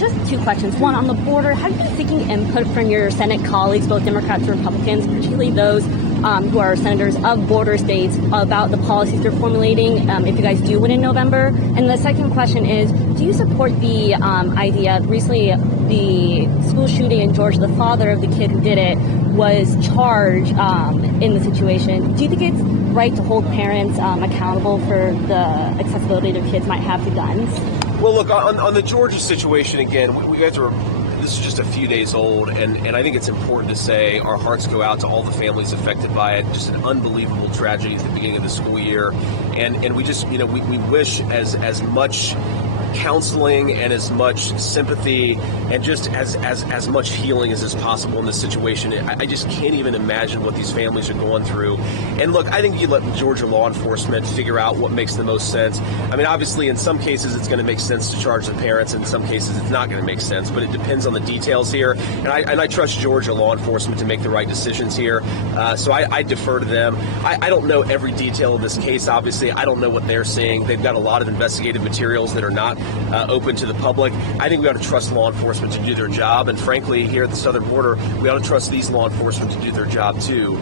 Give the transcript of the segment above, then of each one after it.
just two questions. One, on the border, have you been seeking input from your Senate colleagues, both Democrats and Republicans, particularly those who are senators of border states, about the policies they're formulating if you guys do win in November? And the second question is, do you support the idea, recently the school shooting in Georgia, the father of the kid who did it was charged in the situation. Do you think it's right to hold parents accountable for the accessibility their kids might have to guns? Well, look, on the Georgia situation, again, we guys are, this is just a few days old, and I think it's important to say our hearts go out to all the families affected by it. Just an unbelievable tragedy at the beginning of the school year. And we just, we wish as much counseling and as much sympathy and just as much healing as is possible in this situation. I just can't even imagine what these families are going through. And look, I think you let Georgia law enforcement figure out what makes the most sense. I mean, obviously, in some cases, it's going to make sense to charge the parents. In some cases, it's not going to make sense. But it depends on the details here. And I trust Georgia law enforcement to make the right decisions here. So I defer to them. I don't know every detail of this case, obviously. I don't know what they're seeing. They've got a lot of investigative materials that are not open to the public. I think we ought to trust law enforcement to do their job, and frankly, here at the southern border, we ought to trust these law enforcement to do their job too.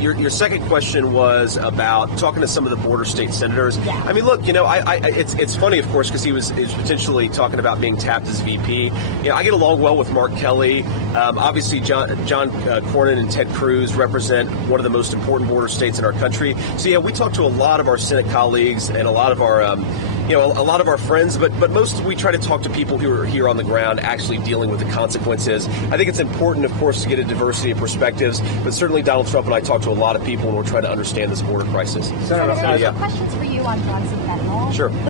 Your second question was about talking to some of the border state senators. Yeah. I mean, look, it's funny, of course, because he was potentially talking about being tapped as VP. I get along well with Mark Kelly. Obviously, John Cornyn and Ted Cruz represent one of the most important border states in our country. So yeah, we talk to a lot of our Senate colleagues and a lot of our a lot of our friends, but most we try to talk to people who are here on the ground actually dealing with the consequences. I think it's important, of course, to get a diversity of perspectives, but certainly Donald Trump and I talk to a lot of people and we're trying to understand this border crisis. Senator, questions for you on drugs and fentanyl. Sure.